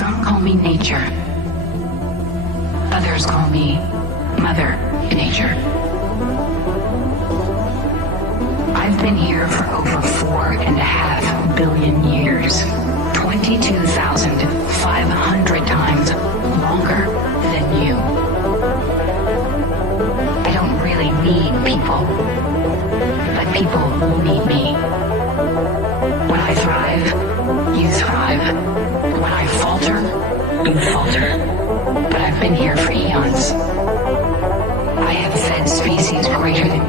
Some call me nature. Others call me Mother Nature. I've been here for over 4.5 billion years, 22,500 times longer than you. I don't really need people, but people need me. When I thrive, you thrive. When I falter, you falter. But I've been here for eons. I have fed species greater than